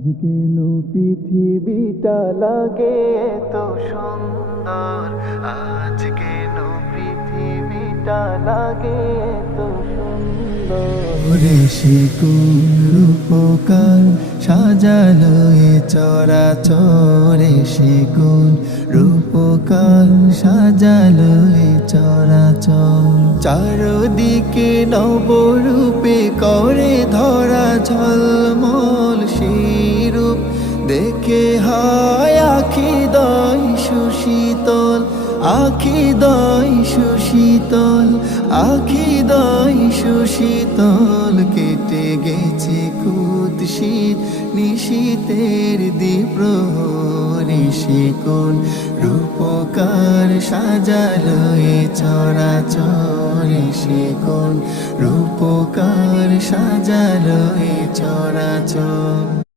আজ কেন পৃথিবীটা লাগে এত সুন্দর, আজ কেন পৃথিবীটা লাগে এত সুন্দর। ঋষি কোন রূপকার সাজালো এ চরাচর, ঋষি কোন রূপকার সাজালো এ চরাচর। চারদিকে নবরূপে করে ধরা ঝলমল, সেই রূপ দেখে হয় আখি দয় সুশীতল, আখি দয় সুশীতল, আখি দয় সুশীতল। কেটে গেছে কুৎসিত নিশীতের দ্বিপ্রহরী, সে কোন রূপকার সাজালো এ চরাচর, সে কোন রূপকার সাজালো এ চরাচর।